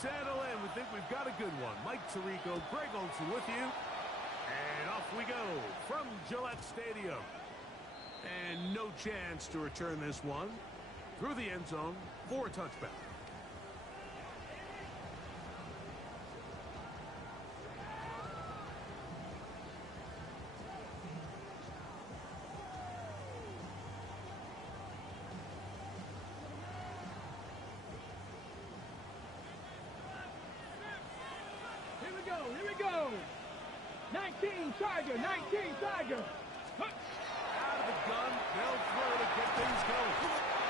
settle in. We think we've got a good one. Mike Tirico, Greg Olson with you. And off we go from Gillette Stadium. And no chance to return this one through the end zone for a touchback. Here we go. 19 Tiger, 19 Tiger. Out of the gun, they'll throw to get things going.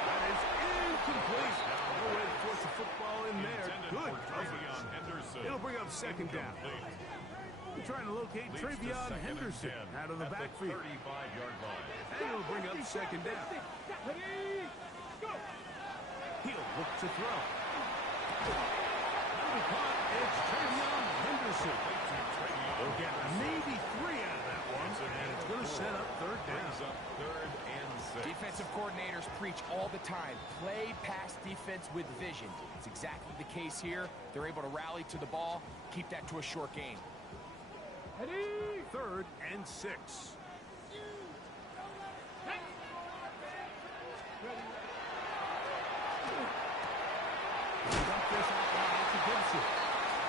That is incomplete. No way to force the football in there. Good coverage. It'll bring up second down. We're trying to locate Travion Henderson out of the backfield. And it'll bring up second down. He'll look to throw. It'll be caught. It's Travion Henderson. We'll get maybe 3 out of that one, and it's going to set up third down. Defensive coordinators preach all the time, play pass defense with vision. It's exactly the case here. They're able to rally to the ball, keep that to a short game. Third and 6. Dump this out wide to Gibson.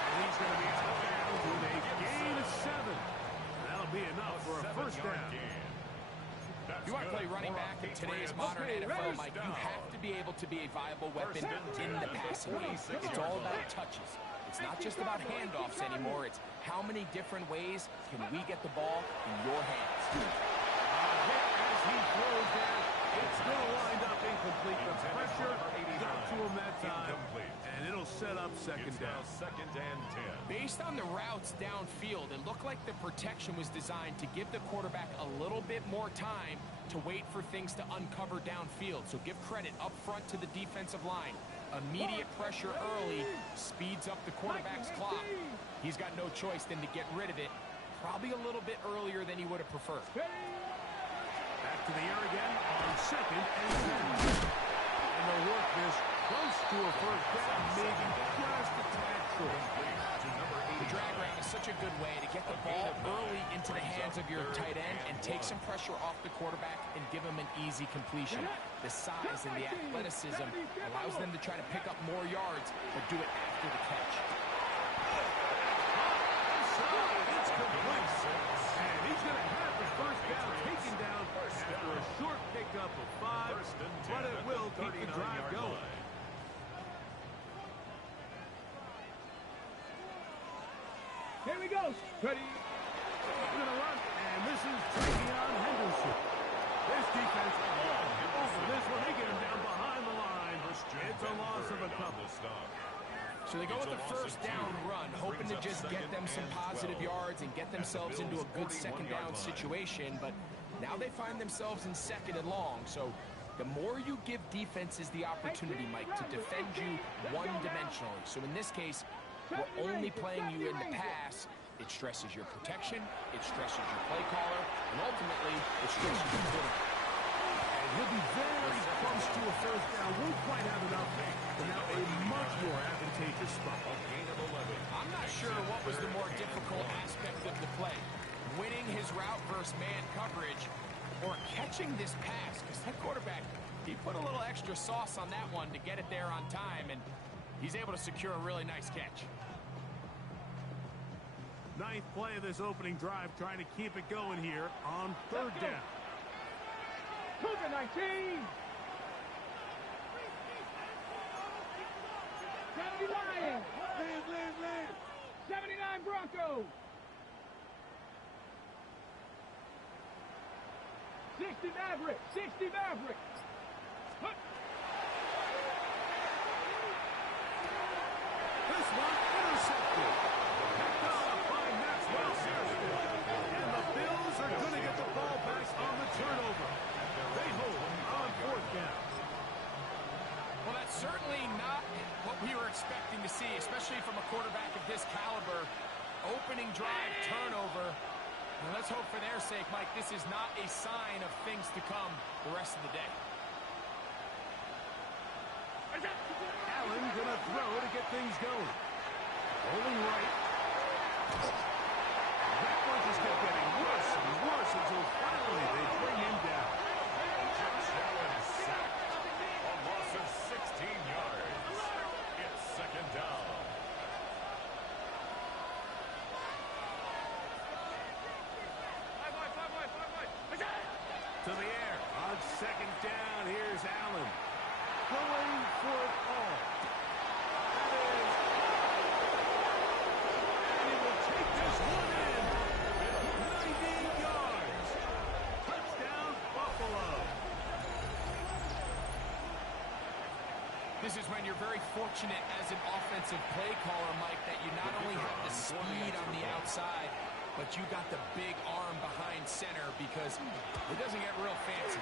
And he's going to be out of bounds with a gain of 7. That'll be enough for a first down. If you want to play running back in today's modern NFL, Mike, you have to be able to be a viable weapon in the passing game. It's all about touches. It's not just about handoffs anymore. It's how many different ways can we get the ball in your hands. As he throws there, it's going to wind up incomplete. The pressure got to him that time, and it'll set up second down. Second and 10. Based on the routes downfield, it looked like the protection was designed to give the quarterback a little bit more time to wait for things to uncover downfield. So give credit up front to the defensive line. Immediate pressure early speeds up the quarterback's clock. He's got no choice than to get rid of it, probably a little bit earlier than he would have preferred. Back to the air again on second and 10. And they'll work this close to a first down, maybe just a tad short. The drag route is such a good way to get the ball early into the hands of your tight end and take some pressure off the quarterback and give him an easy completion. The size and the athleticism allows them to try to pick up more yards, but do it after the catch. It's complete. And he's going to have the first down taken down after a short pickup of 5, but it will keep the drive going. Here we go. Ready. We're going to run, and this is Travion Henderson. This defense over this one. They get him down behind the line. It's a loss of a couple. So they go with the first down run, hoping to just get them some positive yards and get themselves into a good second down situation, but now they find themselves in second and long. So the more you give defenses the opportunity, Mike, to defend you one-dimensionally. So in this case, we're only playing you in the pass. It stresses your protection, it stresses your play caller, and ultimately, it stresses your quarterback. And he'll be very close to a first down. Won't quite have enough, but now a much more advantageous spot. I'm not sure what was the more difficult aspect of the play. Winning his route versus man coverage or catching this pass, because that quarterback, he put a little extra sauce on that one to get it there on time, and he's able to secure a really nice catch. Ninth play of this opening drive, trying to keep it going here on third down. Cougar 19. 70 Lions. 79 Broncos. 60 Mavericks. 60 Mavericks. This one intercepted. Picked off by Maxwell Harrison. And the Bills are going to get the ball back on the turnover. They hold on fourth down. Well, that's certainly not what we were expecting to see, especially from a quarterback of this caliber. Opening drive turnover. And let's hope for their sake, Mike, this is not a sign of things to come the rest of the day. Allen going to throw to get things going. Rolling right. That one just kept getting worse and worse until finally they bring him down. Josh Allen sacked. A loss of 16 yards. It's second down. To the air. On second down, here's Allen. Going for it all. That is. And he will take this one in. 90 yards. Touchdown, Buffalo. This is when you're very fortunate as an offensive play caller, Mike, that you not only have the speed on the outside, but you got the big arm behind center, because it doesn't get real fancy.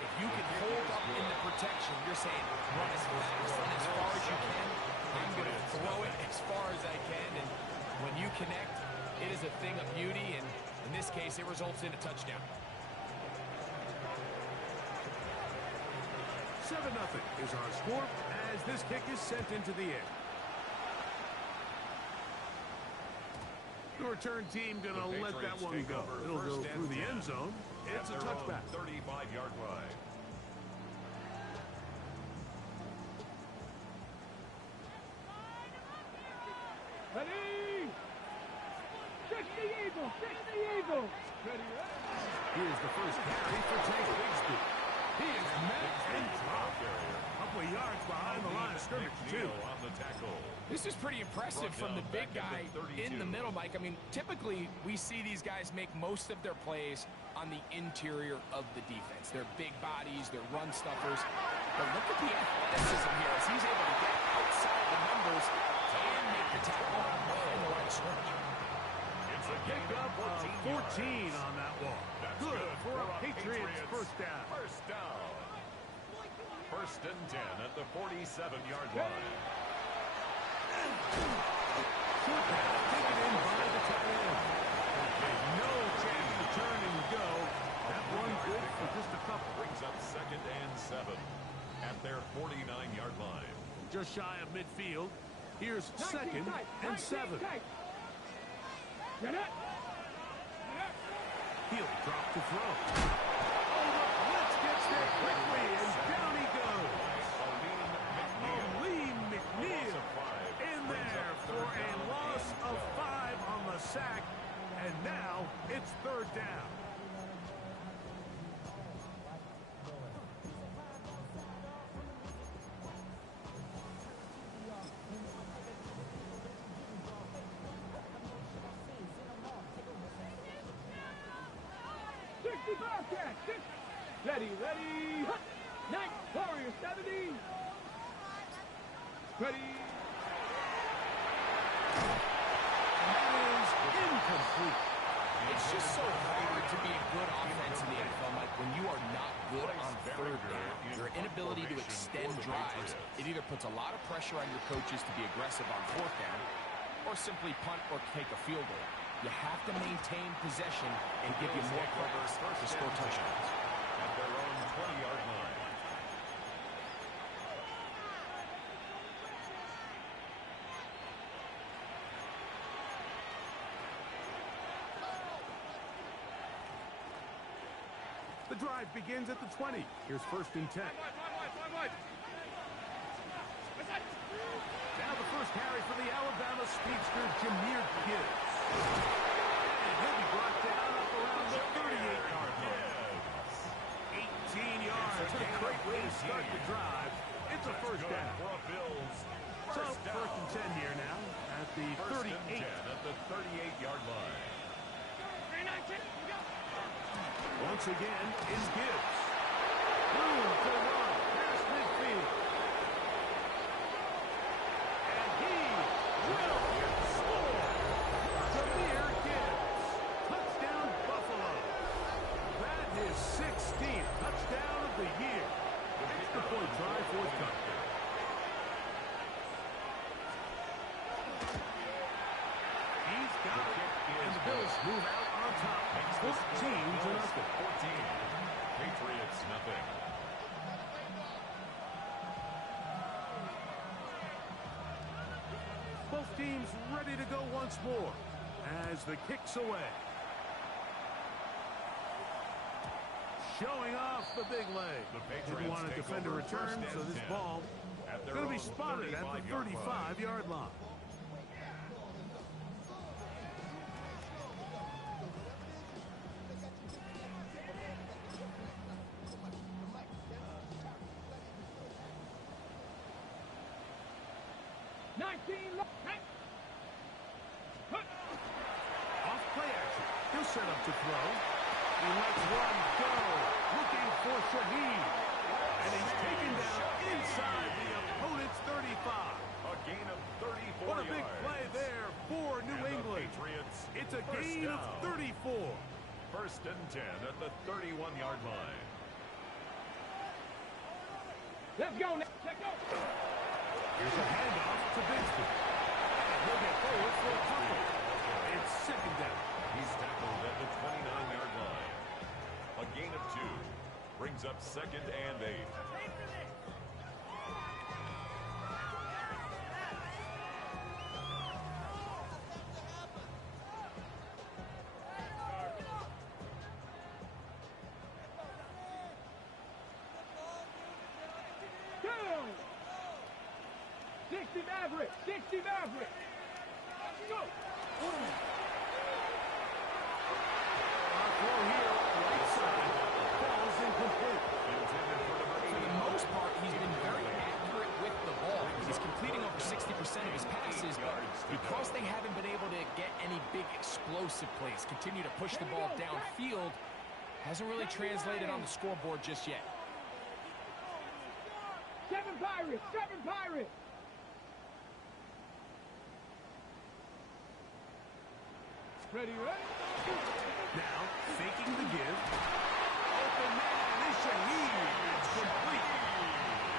If you can hold up in the protection, you're saying run as fast and as far as you can. I'm going to throw it as far as I can, and when you connect, it is a thing of beauty, and in this case, it results in a touchdown. 7-0 is our score as this kick is sent into the air. The return team going to let that one go. It'll go through the end zone. It's a touchback. 35-yard line. Ready! 60 Eagles! 60 Eagles! Ready, ready! Here's the first carry for Tank Bigsby. He is met and dropped. A couple of yards behind the line of scrimmage, too. On the tackle. This is pretty impressive from the big guy in the middle, Mike. I mean, typically we see these guys make most of their plays on the interior of the defense. They're big bodies, they're run stuffers. But look at the athleticism here as he's able to get outside the numbers and make the tackle behind the line of scrimmage. It's a Pick up 14 on that walk. Good for a Patriots first down. First down. First and 10 at the 47-yard line. Short pass taken in by the tight end. Okay, no chance to turn and go. That one good for just a couple. Brings up second and 7 at their 49-yard line. Just shy of midfield. Here's second and 7. Get it! He'll drop to throw. Oh, the blitz gets there quickly, and down he goes. Aleem McNeil in there for a loss of 5 on the sack, and now it's third down. Ready, ready! Night Warrior 70! Ready! And that is incomplete. It's just so hard to be a good offense in the NFL, Mike, when you are not good on third down. Your inability to extend drives, it either puts a lot of pressure on your coaches to be aggressive on fourth down, or simply punt or take a field goal. You have to maintain possession and give you more cover to score touchdowns. At their own 20-yard line. The drive begins at the 20. Here's first and 10. Now the first carry for the Alabama speedster, Jahmyr Gibbs. And he'll be brought down up around the 38-yard line. 18 yards. A great way to start the drive. It's a first down. So first and 10 here now at the 38. At the 38-yard line. Once again is Gibbs. Room to run past midfield. And he will score. Jahmyr Gibbs. Touchdown, Buffalo. That is 16th touchdown of the year. Extra point try forthcoming. He's got it. And the Bills move out on top. 14-0. 14. Patriots nothing. Both team's ready to go once more as the kick's away. Showing off the big leg. Didn't want to defend a return, so this ball is going to be spotted at the 35-yard line. Off play action. He'll set up to throw. He lets one go. Looking for Shaheed. And he's taken down inside the opponent's 35. A gain of 34 What a big yards. play there for New England. Patriots. It's a gain of 34. First and 10 at the 31-yard line. Let's go now. Check go. Here's a handoff to Bigsby. And he'll get forward for a fumble. It's second down. He's tackled at the 29-yard line. A gain of 2 brings up second and 8. Down. 60 Maverick. 60 Maverick. Let's go. Our throw here, right side, falls incomplete. For the most part, he's been very accurate with the ball. He's completing over 60% of his passes, but because they haven't been able to get any big explosive plays, continue to push the ball downfield, hasn't really translated on the scoreboard just yet. 7 Pirates. 7 Pirates. Ready, ready? Now, faking the give. Open man is Shaheed. It's complete.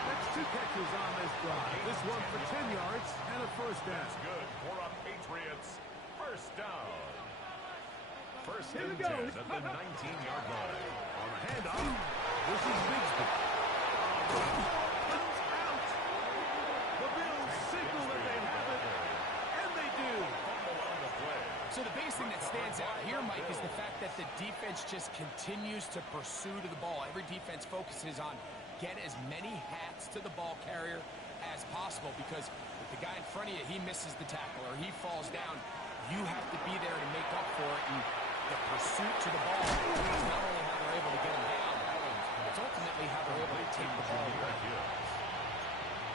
That's 2 catches on this drive. This one for 10 yards and a first down. That's good for a Patriots first down. First Here we and go. 10 at the 19-yard line. On the handoff, this is Bigsby. It's out. The Bills signal that they have it, and they do. Fumble on the play. So the biggest thing that stands out here, Mike, is the fact that the defense just continues to pursue to the ball. Every defense focuses on get as many hats to the ball carrier as possible, because if the guy in front of you, he misses the tackle or he falls down, you have to be there to make up for it. And the pursuit to the ball is not only how they're able to get him down, it's ultimately how they're able to take the ball away.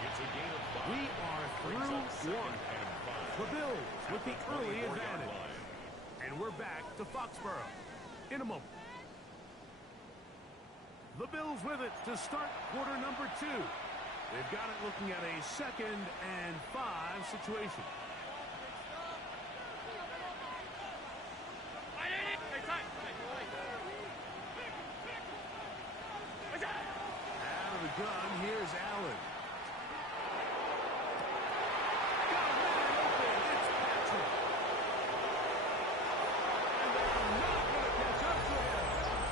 It's a gain of 5. We are Brings up through second one. and 5. The Bills with the early 24-yard advantage. line. And we're back to Foxborough in a moment. The Bills with it to start quarter number 2. They've got it looking at a 2nd and 5 situation. Out of the gun, here's Allen. Got a man open, it's Patrick. And they're not going to catch up to him.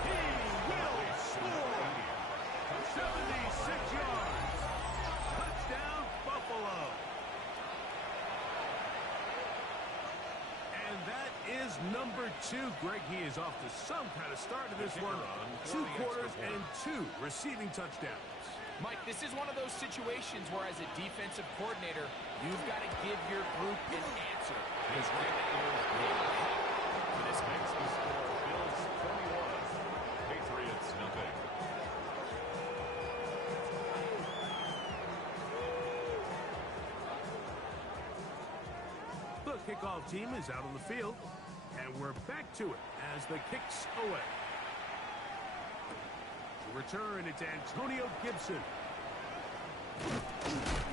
He will score. 76 yards. Touchdown, Buffalo. And that is number 2. Greg, he is off to some kind of start in this one. 2 quarters and 2 receiving touchdowns. Mike, this is one of those situations where, as a defensive coordinator, you've got to give your group an answer. Because right now, This makes the score Bills 21, Patriots nothing. The kickoff team is out on the field, and we're back to it as the kick's away. To return, it's Antonio Gibson.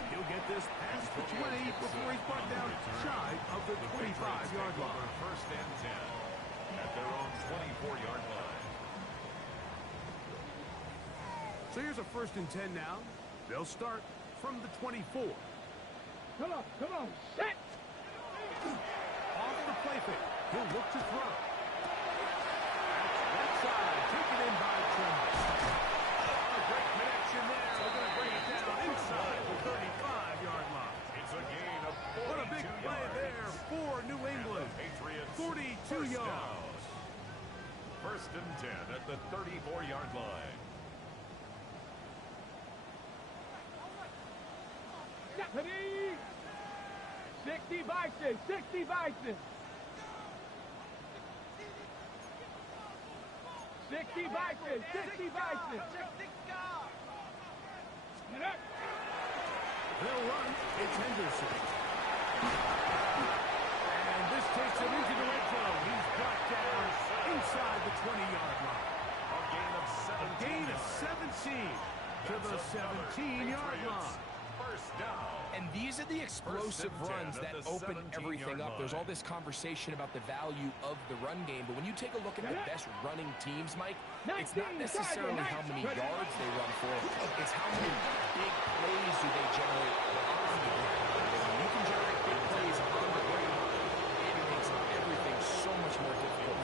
He'll get this past the 20 before he's brought down shy of the 25-yard line. First and 10 at their own 24-yard line. So here's a 1st and 10 now. They'll start from the 24. Come on. Set. Off the play fake. He'll look to throw. That's left side, taken in by Trimble. A great connection there. They're going to bring it down inside the 35-yard line. It's a gain of 42 What a big play yards. there and 10 at the 34-yard line. Deputy! 60 Bison! 60 Bison! 60 Bison! 60 Bison! Get up! They'll run. It's Henderson. And this takes him into the red zone. He's brought down inside the 20-yard line. A gain of 17. A gain of 17 to the 17-yard line. First down. And these are the explosive runs that open everything up. There's all this conversation about the value of the run game, but when you take a look at the best running teams, Mike, it's not necessarily how many yards they run for, it's how many big plays do they generate on the ground. When you can generate big plays on the ground, it makes everything so much more difficult.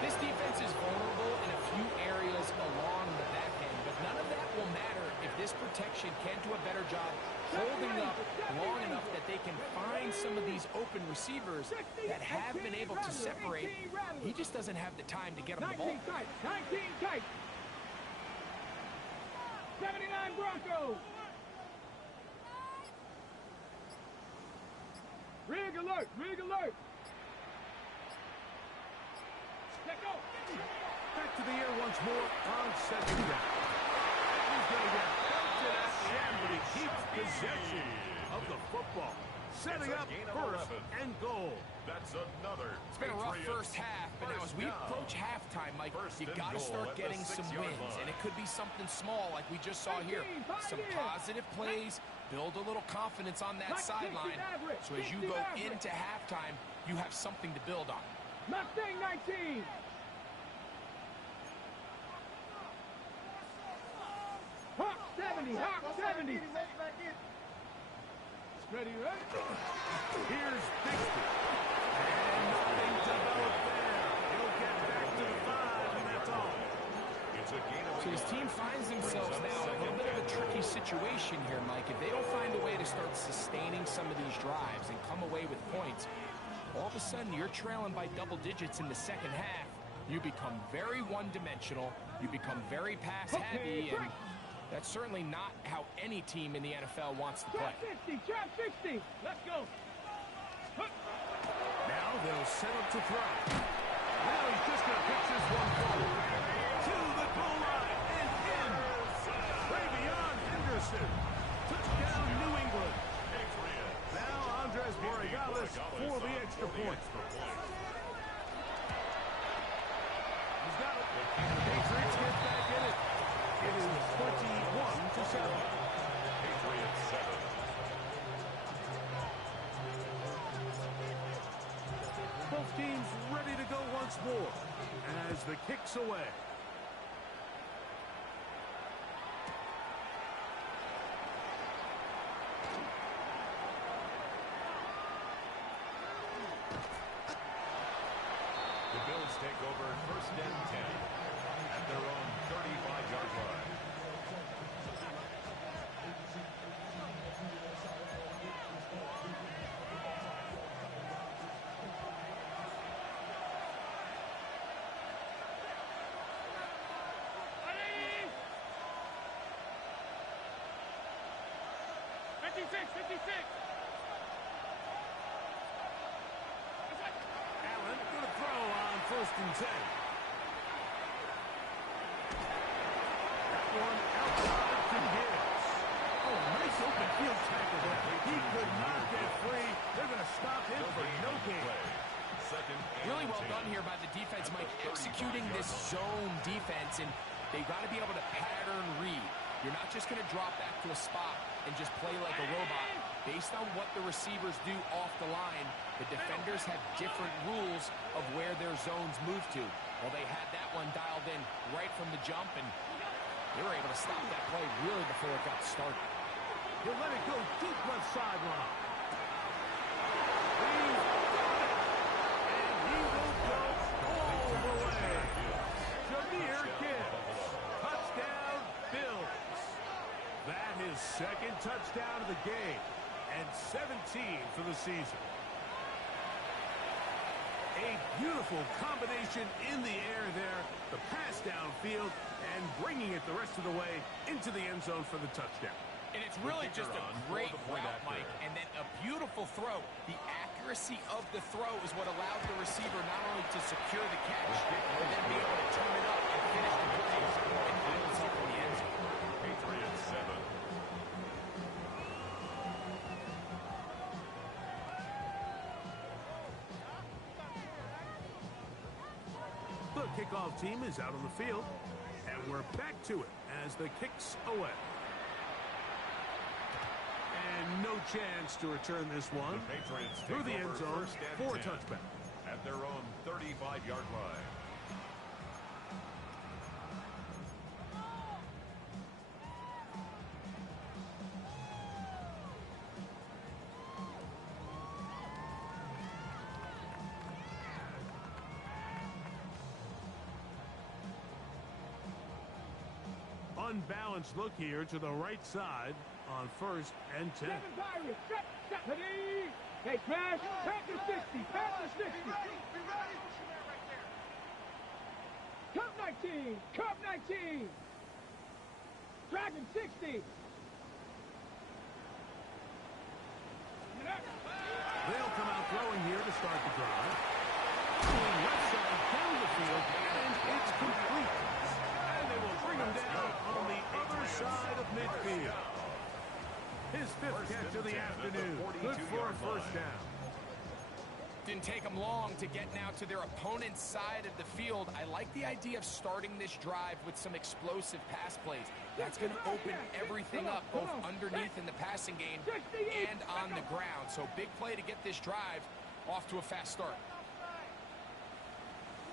This defense is vulnerable in a few areas along the back end, but none of that will matter if this protection can't do a better job holding up long enough that they can find some of these open receivers that have been able to separate. He just doesn't have the time to get them the ball. 19 tight! 79 Broncos! Rig alert! Rig alert! Let go! Back to the air once more on second down. He's going to get back to that jam, but he keeps possession of the football. Setting up first and goal. That's another. It's been a rough first half, but now as we approach halftime, Mike, you got to start getting some wins, and it could be something small like we just saw here. Some positive plays, build a little confidence on that sideline, so as you go into halftime, you have something to build on. Mustang 19! Hawk 70! Hawk 70! Ready, right? Here's Bixby. And nothing developed there. He'll get back to the 5, and that's all. It's a gain of So his team finds themselves now in a little bit of a tricky situation here, Mike. If they don't find a way to start sustaining some of these drives and come away with points, all of a sudden you're trailing by double digits in the second half. You become very one-dimensional. You become very pass-heavy, and that's certainly not how any team in the NFL wants to play. Trap 60! Let's go! Now they'll set up to throw. Now he's just going to pitch this one forward. To the goal line and in. Way beyond Henderson. Touchdown, New England. Now Andres Borregales for the extra point. He's got it. Patriots get back in it. It is 21-7. Patriots 7. Both teams ready to go once more as the kick's away. The Bills take over first and 10 at their own 35-yard line. Allen going to throw on first and 10. That one outside to Gibbs. Oh, nice open field tackle there. He could not get free. They're going to stop him for no gain. Really well done here by the defense, Mike, executing this zone defense, and they've got to be able to pattern read. You're not just going to drop back to a spot and just play like a robot. Based on what the receivers do off the line, the defenders have different rules of where their zones move to. Well, they had that one dialed in right from the jump, and they were able to stop that play really before it got started. He'll let it go deep left sideline. And he will go all the way. Jahmyr Gibbs. Touchdown, Bills. That is second touchdown of the game and 17 for the season. A beautiful combination in the air there. The pass downfield and bringing it the rest of the way into the end zone for the touchdown. And it's really just a great route, Mike, and then a beautiful throw. The accuracy of the throw is what allowed the receiver not only to secure the catch, but then be able to turn it up and finish the play and find himself in the end zone. Patriots 7. The kickoff team is out on the field, and we're back to it as the kick's away. And no chance to return this one The Patriots through the take end over zone first and for a 10 touchback. at their own 35-yard line. Unbalanced look here to the right side on 1st and 10. Seven Pirates, set, ready. Hey, smash, pass to 60, pass to 60. Be ready. Cup 19, Cup 19. Dragon 60. They'll come out throwing here to start the drive. Going left side down the field, and it's complete. And they will bring him down on the other side of midfield. His 5th catch of the afternoon. Good for a first down. Didn't take them long to get now to their opponent's side of the field. I like the idea of starting this drive with some explosive pass plays. That's going to open everything up, both underneath in the passing game and on the ground. So big play to get this drive off to a fast start.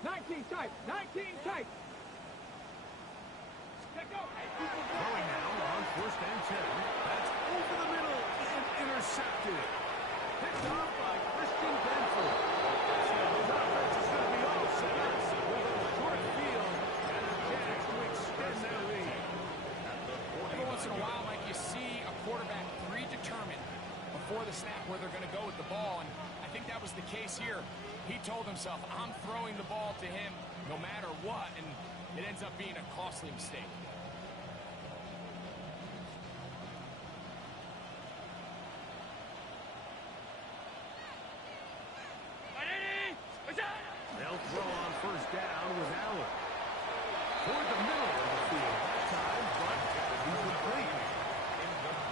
19 tight, 19 tight. Throwing now on 1st and 10. That's over the middle and intercepted. Picked off by Christian Benford. The offense is going to be all set up with a short field and a chance to extend their lead. Every once in a while, Mike, you see a quarterback predetermined before the snap where they're going to go with the ball, and I think that was the case here. He told himself, I'm throwing the ball to him no matter what, and it ends up being a costly mistake. They'll throw on 1st down with Allen. Toward the middle of the field that time, but incomplete.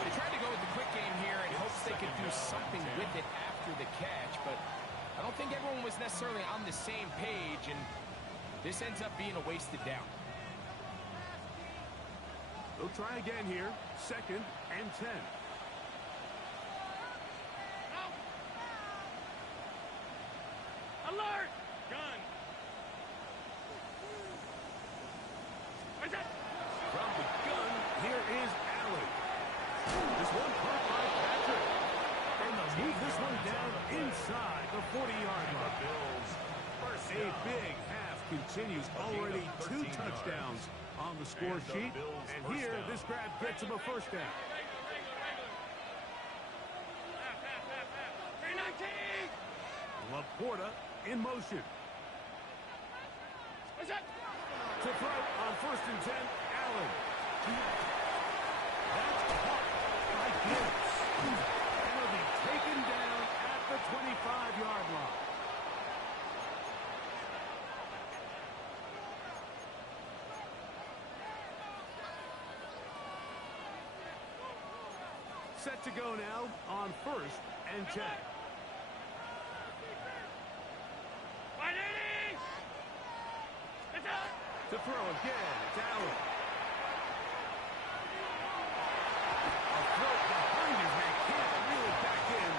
They tried to go with the quick game here in hopes they could do something with it after the catch, but I don't think everyone was necessarily on the same page, and this ends up being a wasted down. They'll try again here. 2nd and 10. Alert! Gun. From the gun, here is Allen. This one caught by Patrick. And they'll move this one down inside the 40-yard line. A big half continues. Already 2 touchdowns on the score sheet. And here, this grab gets him a first down. Laporta in motion. To throw on 1st and 10, Allen. That's caught by Gibbs. And will be taken down at the 25-yard line. Set to go now on 1st and 10. To throw again, it's Allen. A throw behind his man, can't reel it back in.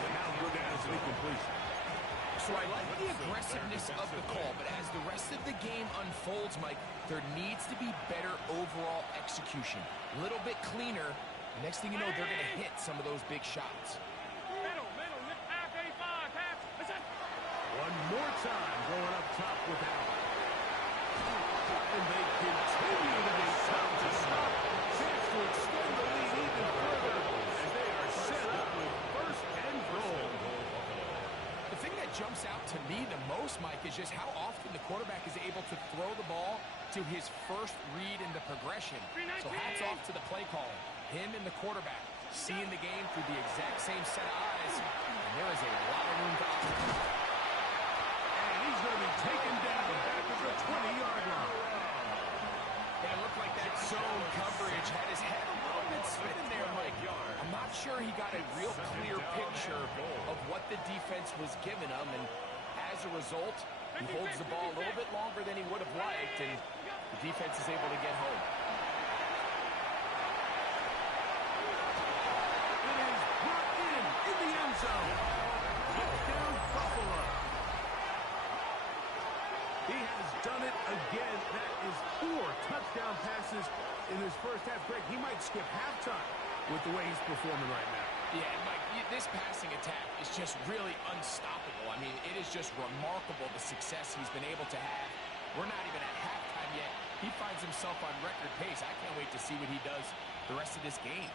And now go down as an incompletion. So I like the aggressiveness of the call, but as the rest of the game unfolds, Mike, there needs to be better overall execution. A little bit cleaner. Next thing you know, they're going to hit some of those big shots. Half 85, half. One more time going up top with Allen. And they continue to be tough to stop. Chance to extend the lead even further as they are set up with 1st and goal. The thing that jumps out to me the most, Mike, is just how often the quarterback is able to throw the ball to his first read in the progression. So hats off to the play caller. Him and the quarterback seeing the game through the exact same set of eyes, and there is a lot of room to operate. And he's going to be taken down back at the 20-yard line. And it looked like that zone coverage had his head a little bit spinning there, Mike. I'm not sure he got a real clear picture of what the defense was giving him, and as a result, he holds the ball a little bit longer than he would have liked, and the defense is able to get home. It is brought in the end zone. Touchdown, Buffalo. He has done it again. That is 4 touchdown passes in his first half. Greg, he might skip halftime with the way he's performing right now. Yeah, and Mike, this passing attack is just really unstoppable. I mean, it is just remarkable the success he's been able to have. We're not even at halftime yet. He finds himself on record pace. I can't wait to see what he does the rest of this game.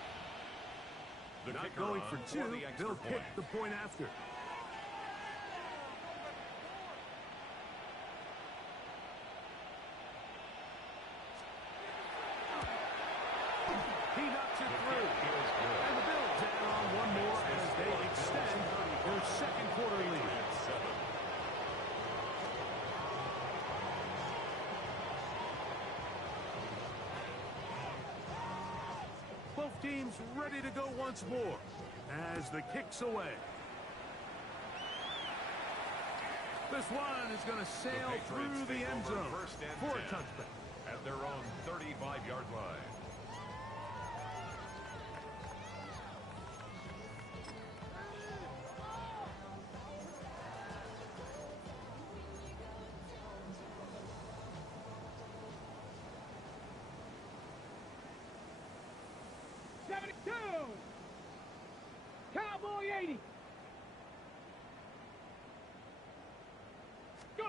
Not going for 2. They'll kick the point after. He knocks it through. And the Bills add on one more as they extend their second quarter lead. Both teams ready to go once more as the kick's away. This one is going to sail through the end zone for a touchback. At their own 35-yard line. Cowboy 80. Go.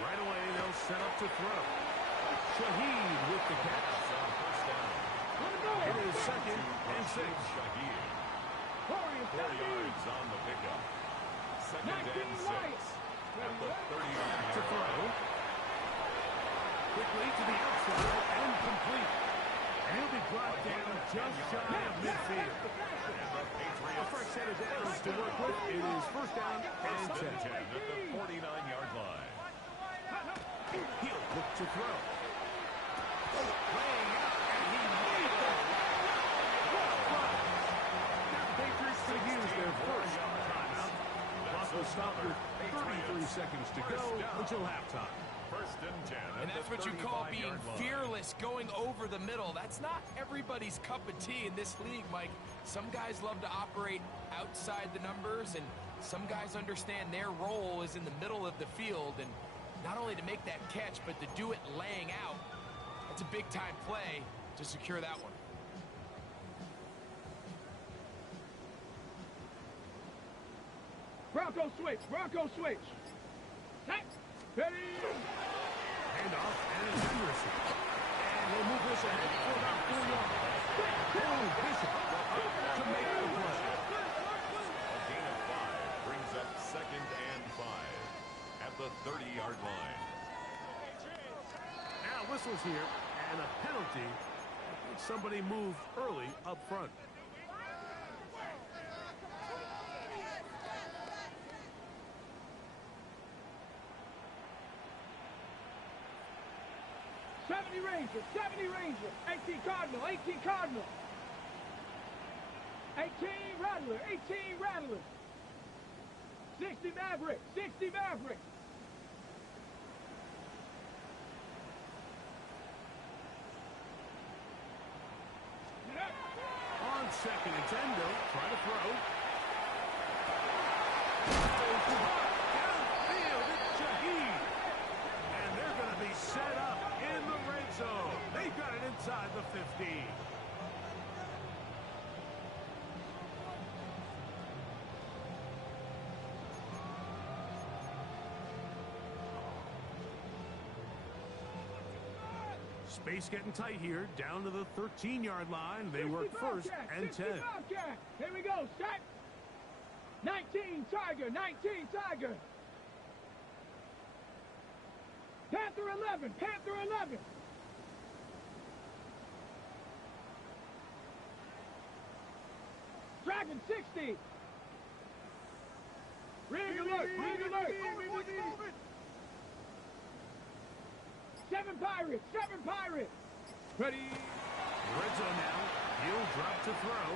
Right away, they'll set up to throw. Shaheed with the catch. It is 2nd and 6. 4 yards on the pickup. 2nd and 6. At the 30-yard To throw. Quickly to the outside and complete. And he'll be brought down just shy of midfield. A fresh set of downs to work with. It is 1st down and 10. At the 49-yard line. He'll look to throw. Laying out, and he made that. Well done. Now the Patriots could use their first timeout. Clock will stop with 33 seconds to go until halftime. 1st and 10. And that's what you call being fearless, going over the middle. That's not everybody's cup of tea in this league, Mike. Some guys love to operate outside the numbers, and some guys understand their role is in the middle of the field, and not only to make that catch, but to do it laying out. That's a big-time play to secure that one. Bronco switch. Bronco switch. Ready. Handoff, and it's Henderson. And we'll move this ahead for about 4 yards. Oh, Bishop to make the play. A gain of 5 brings up 2nd and 5 at the 30-yard line. Now whistles here, and a penalty. I think somebody moved early up front. Ranger, 70 Ranger, 18 Cardinal, 18 Cardinal, 18 Rattler, 18 Rattler, 60 Maverick, 60 Maverick. On 2nd and 10, they'll try to throw. Downfield, it's Shaheed. And they're going to be set up in the red zone. They've got it inside the 15. Space getting tight here, down to the 13-yard line. They work 1st and 10. Here we go, set. 19, Tiger, 19, Tiger. Panther 11, Panther 11. Dragon 60. Rig alert, rig alert. Seven Pirates. Ready. Red zone now. He'll drop to throw.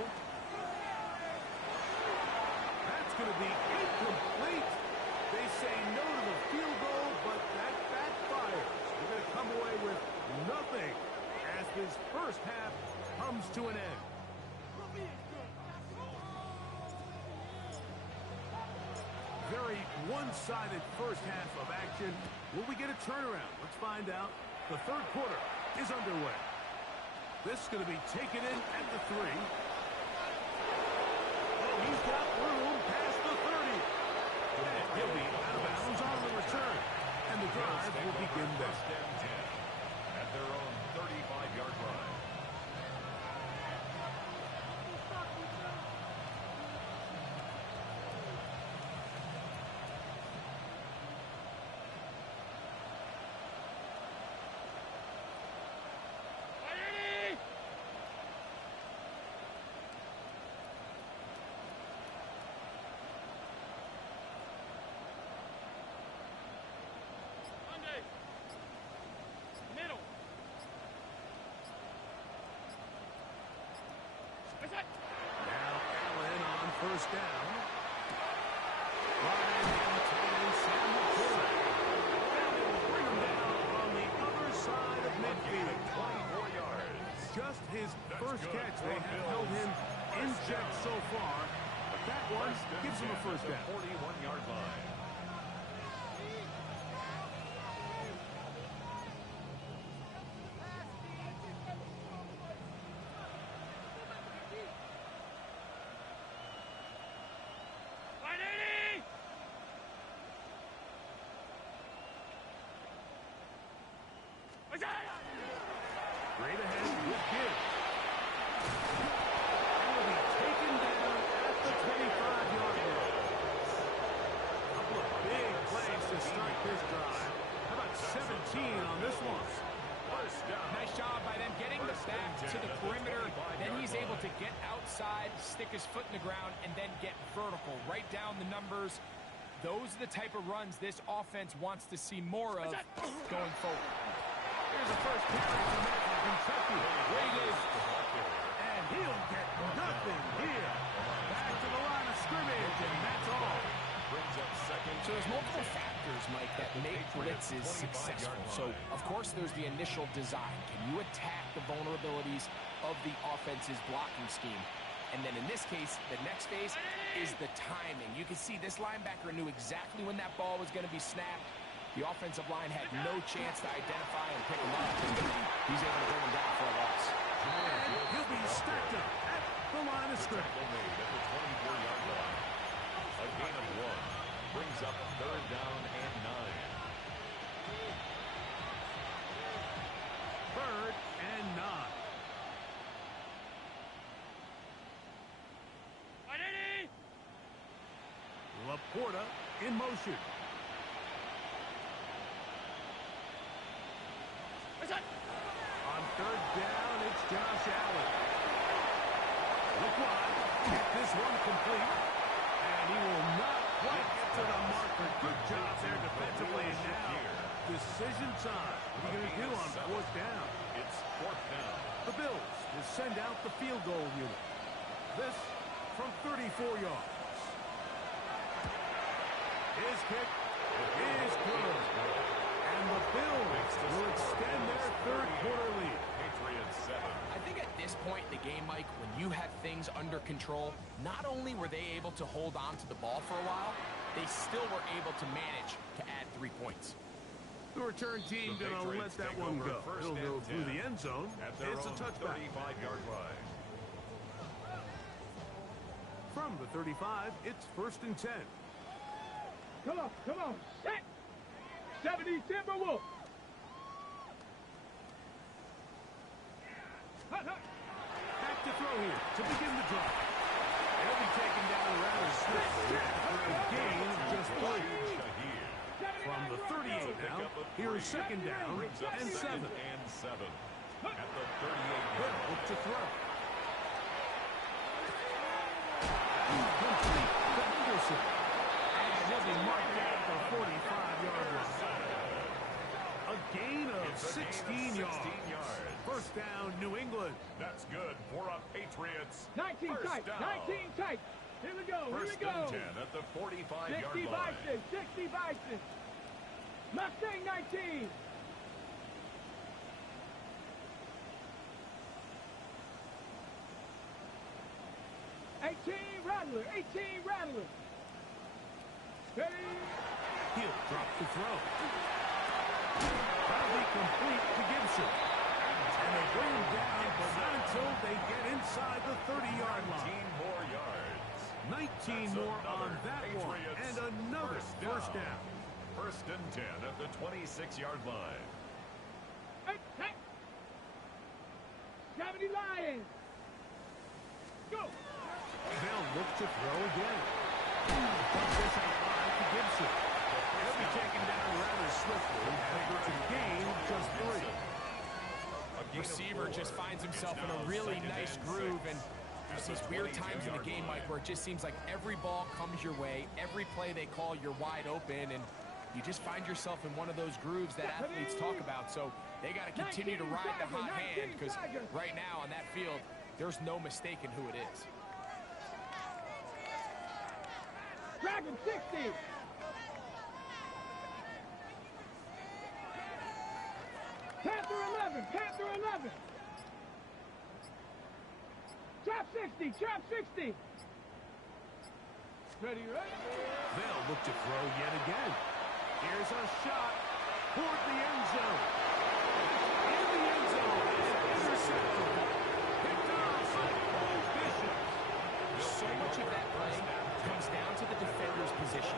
That's going to be incomplete. They say no to the field goal, but that backfires. They're going to come away with nothing as this first half comes to an end. Very one-sided first half of action. Will we get a turnaround? Let's find out. The third quarter is underway. This is going to be taken in at the 3. Oh, he's got room past the 30. And he'll be out of bounds on the return. And the drive will begin there. First and 10 at their own 35-yard line. Now Allen on first down. And Sam McCoy. And they will bring him down on the other side of midfield. 24 yards. Just his first catch. They have held him in check so far. But that one gives him a first down. 41-yard line. Straight ahead with Gibbs. And will be taken down at the 25-yard line. A couple of big plays to start this drive. How about 17 on this one? First down. Nice job by them getting the back to the perimeter. Then he's able to get outside, stick his foot in the ground, and then get vertical. Right down the numbers. Those are the type of runs this offense wants to see more of going forward. Here's the first carry from Kentucky. Waited. And he'll get nothing here. Back to the line of scrimmage, and that's all. Brings up second. So there's multiple factors, Mike, that make blitzes successful. So, of course, there's the initial design. Can you attack the vulnerabilities of the offense's blocking scheme? And then in this case, the next phase is the timing. You can see this linebacker knew exactly when that ball was going to be snapped. The offensive line had no chance to identify and pick him up. He's able to bring him down for a loss. And he'll be stacked up at the line of scrimmage. Tackle made at the 24-yard line. A gain of 1 brings up third down and 9. Third and 9. Laporta in motion. On third down, it's Josh Allen. Look wide. Get this one complete. And he will not quite get to the marker. Good job there defensively. And now, decision time. What are you going to do on fourth down? It's fourth down. The Bills will send out the field goal unit. This from 34 yards. His kick is good. And the Bills will extend their third quarter lead. Patriots 7. I think at this point in the game, Mike, when you have things under control, not only were they able to hold on to the ball for a while, they still were able to manage to add 3 points. The return team going to let that one go. It'll go through the end zone. It's a touchback. 35-yard line. From the 35, it's first and 10. Come on, set! 70 Timberwolves! Back to throw here to begin the drive. He'll be taken down rather swiftly. A gain of just 3. From the 38 now, here's second down and 7. At the 38-yard Look to throw. Complete to Henderson. And he'll be marked down for 45-yard line. A gain of 16 yards. First down, New England. That's good for a Patriots. 19 tight, 19 tight. Here we go, here we First go. and 10 at the 45-yard 60 line. Bison, 60 Bison. Mustang 19. Rattler, 18 Rattler. Ready? He'll drop the throw. That'll be complete to Gibson. And they bring him down, but not until they get inside the 30-yard line. 19 more yards. 19 more on that one. And another first down. First and 10 at the 26-yard line. Hey, hey. 70 Lions. Go. They'll look to throw again. Puts this out high to Gibson. He'll be taken down rather swiftly after a gain of just 3. Receiver just finds himself in a really nice groove, and there's these weird times in the game, Mike, where it just seems like every ball comes your way, every play they call, you're wide open, and you just find yourself in one of those grooves that athletes talk about. So they got to continue to ride the hot hand, because right now on that field, there's no mistaking who it is. Dragon 60. Panther 11, Panther 11. Trap 60, Trap 60. Ready, ready? They'll look to throw yet again. Here's a shot toward the end zone. In the end zone, it's intercepted. Picked off by Cole Bishop. So much of that play comes down to the defender's position,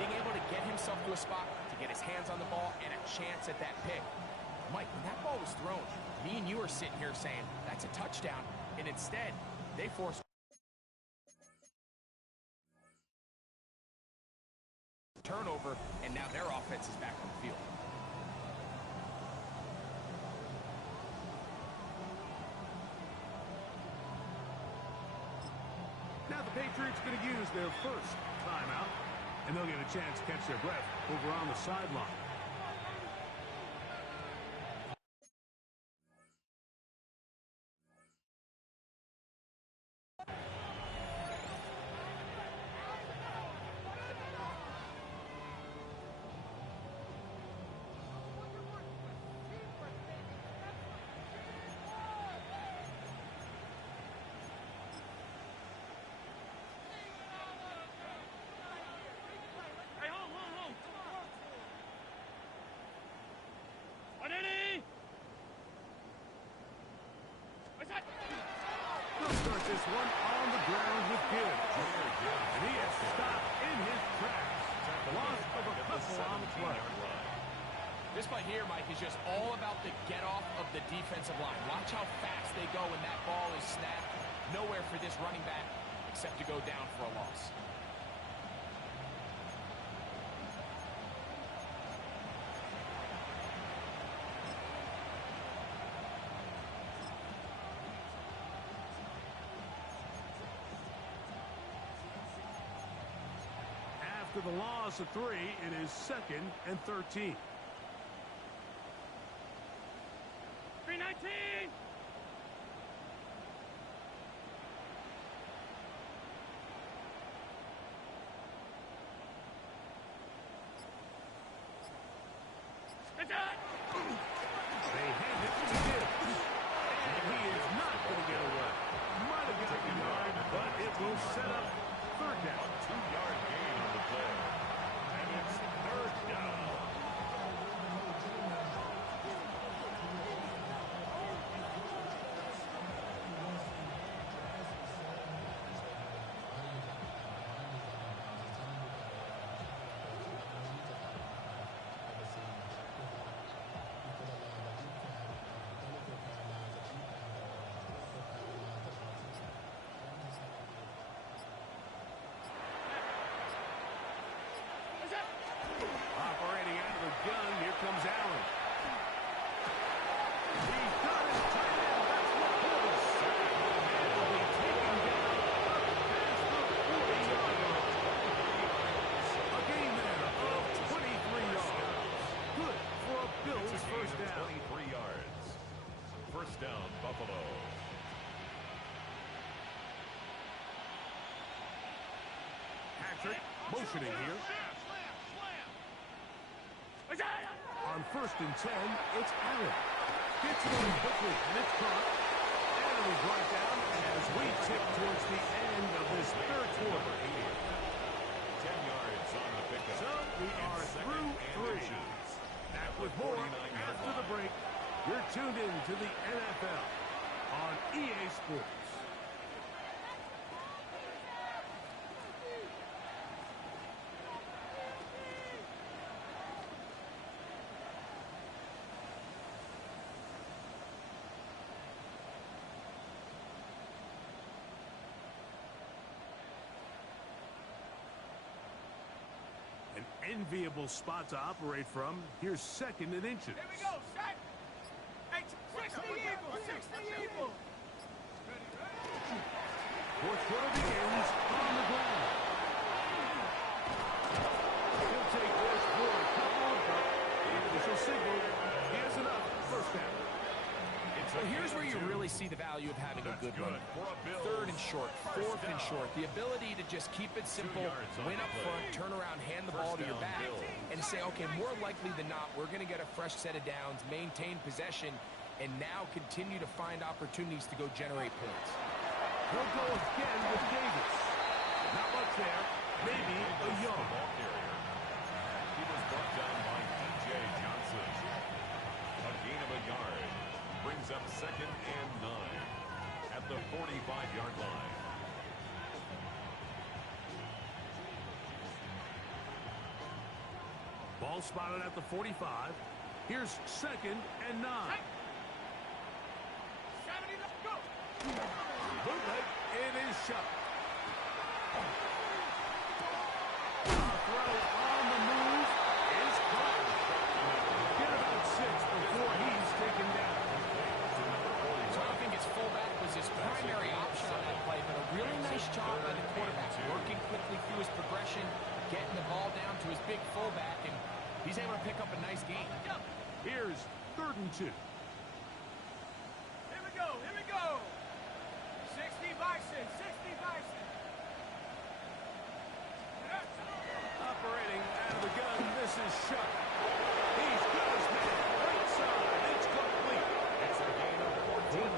being able to get himself to a spot, to get his hands on the ball, and a chance at that pick. Mike, when that ball was thrown, me and you are sitting here saying, that's a touchdown, and instead, they force turnover, and now their offense is back on the field. Now the Patriots going to use their first timeout, and they'll get a chance to catch their breath over on the sideline. They'll start this one on the ground with Gibbs. And he has stopped in his tracks. Loss of a couple on the play. This play here, Mike, is just all about the get-off of the defensive line. Watch how fast they go when that ball is snapped. Nowhere for this running back except to go down for a loss. After the loss of 3, it is 2nd and 13. 319. It's on. They hand it to Gibbs. And he is not going to get away. Might have got the yard, but it will set up 3rd down. 2-yard gain on the play. And it's 3rd down. Patrick motioning here. On 1st and 10, it's Allen. Gets it in quickly, and it's caught. And it'll be brought down as we tip towards the end of this third quarter. 10 yards on the pickup. So we are through 3. Back with more after the break. You're tuned in to the NFL on EA Sports. An enviable spot to operate from. Here's 2nd and inches. Here we go, set. Hey, 60 Eagles, 60 Eagles. Fourth quarter begins on the ground. He'll take this for a couple of the initial signal. He has enough. First down. So here's where you really see the value of having a good run. 3rd and short, 4th and short. The ability to just keep it simple, win up front, turn around, hand the ball to your back, and say, okay, more likely than not, we're going to get a fresh set of downs, maintain possession, and now continue to find opportunities to go generate points. He'll go again with Davis. Not much there. Maybe a yard. He was brought down by DJ Johnson. A gain of a yard. Brings up 2nd and 9 at the 45-yard line. Ball spotted at the 45. Here's 2nd and 9. 70, let's go. Bootleg, it is shot. Throw on the move is caught. Get about 6 before he's taken down. So I don't think his fullback was his primary option on that play, but a really nice job by the quarterback, working quickly through his progression, getting the ball down to his big fullback, and he's able to pick up a nice gain. Here's 3rd and 2. Here we go, here we go. 60 Bison, 60 Bison. Operating out of the gun, this is shot. He's got his man. Right side, it's complete. It's a gain of 14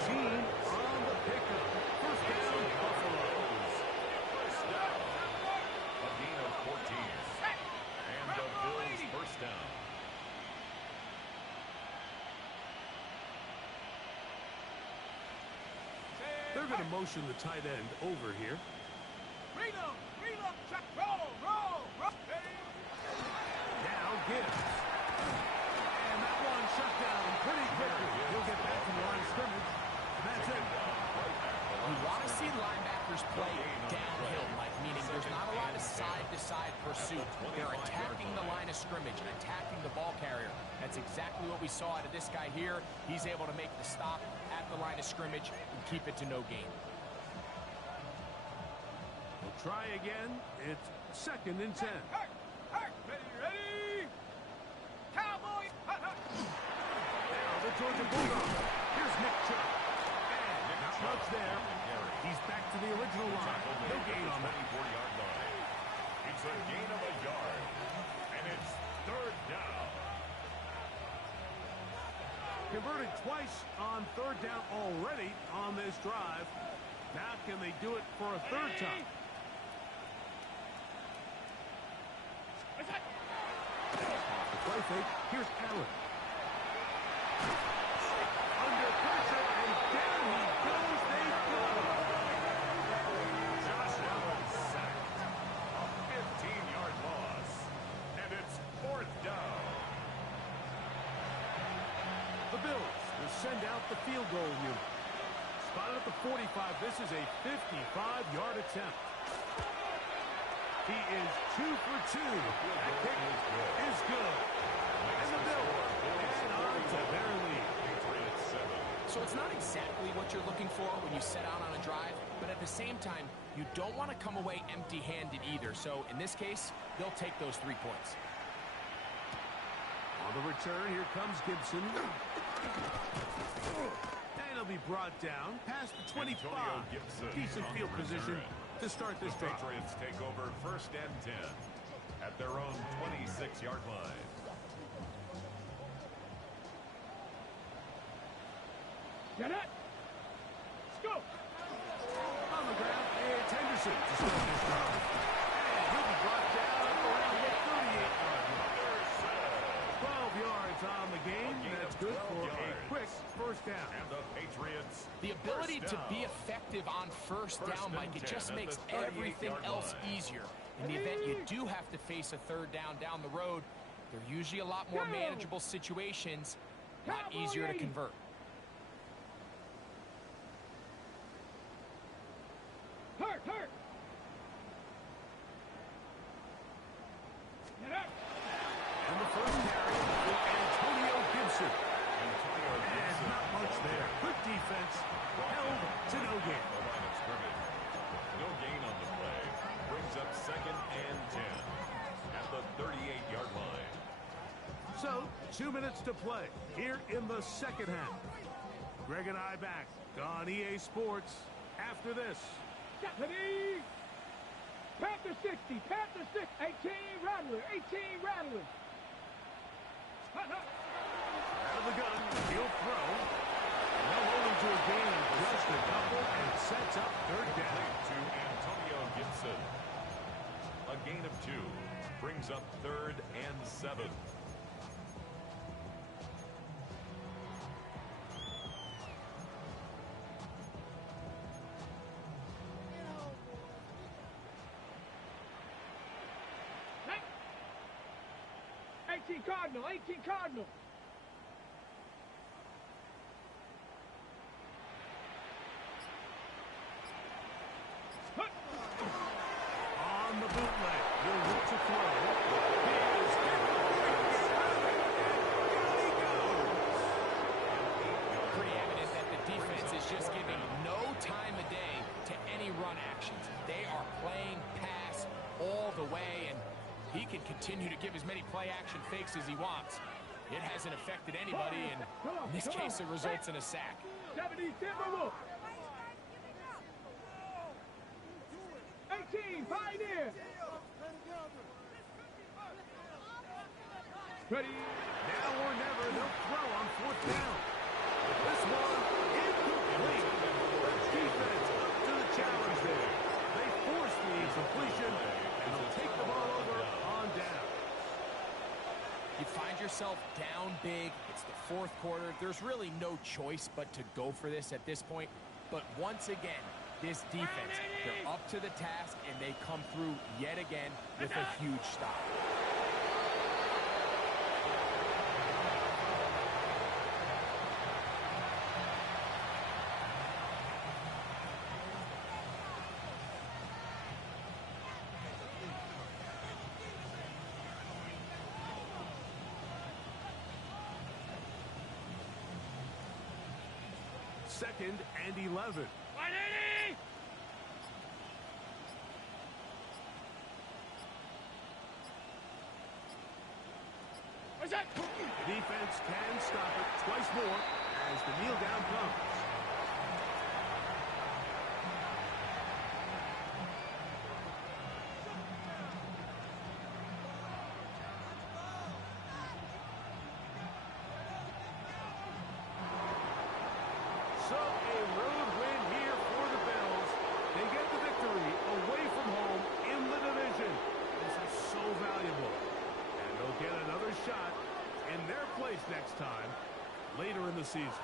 on the pickup. First down, Buffalo. First down. A gain of 14. And the Bills first down. They're going to motion the tight end over here. Read them, check, roll. Ready? Now Gibbs. And that one shut down pretty quickly. He'll get back to the line of scrimmage. That's it. You want to see linebackers play downhill, Mike, meaning there's not a lot of side-to-side pursuit. They're attacking the line of scrimmage and attacking the ball carrier. That's exactly what we saw out of this guy here. He's able to make the stop at the line of scrimmage and keep it to no gain. We'll try again. It's 2nd and 10. Ready? Cowboys! Now the Georgia Bulldogs. Here's Nick Chubb. And not much there. He's back to the original line. No gain on that. 24-yard line. It's a gain of a yard. And it's 3rd down. Converted twice on 3rd down already on this drive. Now can they do it for a 3rd time? Off the play fake. Here's Allen. Under pressure, and down he goes. They go. Josh Allen sacked. A 15-yard loss. And it's 4th down. The Bills will send out the field goal unit. Spotted at the 45. This is a 55-yard attempt. He is 2 for 2. That kick is good. And the Bills add on to their lead. So it's not exactly what you're looking for when you set out on a drive, but at the same time, you don't want to come away empty-handed either. So in this case, they'll take those 3 points. On the return, here comes Gibson. And he'll be brought down past the 25. Decent field position to start this The drive. Patriots take over 1st and 10 at their own 26-yard line. Get it. Let's go. On the ground, it's Henderson to start this drive. And he'll be brought down around the 38-yard line. 12 yards on the game. That's good for a quick first down. And the Patriots. The ability to be effective on first down, Mike, it just makes everything else easier. In the event you do have to face a third down the road, they're usually a lot more manageable situations, not easier to convert. Hurt. Get up. And the first carry for Antonio Gibson. And not much there. Good defense. Held to no gain. The line of scrimmage. No gain on the play. Brings up 2nd and 10 at the 38-yard line. So, 2 minutes to play here in the second half. Greg and I back on EA Sports after this. Ready. Panther 60. Panther 6. 18 Rattler. 18 Rattler. Out of the gun. He'll throw. No holding to a gain of just a couple, and sets up third down. To Antonio Gibson. A gain of 2 brings up 3rd and 7. Cardinal. 18 Cardinal. On the bootleg. He'll look to throw. Pretty evident that the defense is just giving no time of day to any run actions. They are playing pass all the way, and he can continue to give as many play-action fakes as he wants. It hasn't affected anybody, and in this case, it results in a sack. 70 Timberwolf. 18 Pioneer. Ready. Now or never, they'll throw on 4th down. This one incomplete. Defense up to the challenge there. They force the incompletion, and they'll take the ball over on down. You find yourself down big. It's the 4th quarter. There's really no choice but to go for this at this point. But once again, this defense, they're up to the task, and they come through yet again with a huge stop. Second and 11. 180. What's that? Defense can stop it twice more as the kneel down comes. So a road win here for the Bills. They get the victory away from home in the division. This is so valuable. And they'll get another shot in their place next time later in the season.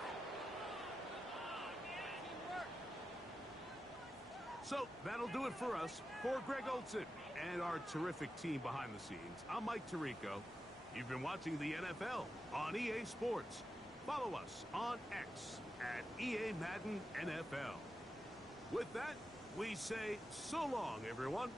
So that'll do it for us. For Greg Olson and our terrific team behind the scenes, I'm Mike Tirico. You've been watching the NFL on EA Sports. Follow us on X at EA Madden NFL. With that, we say so long, everyone.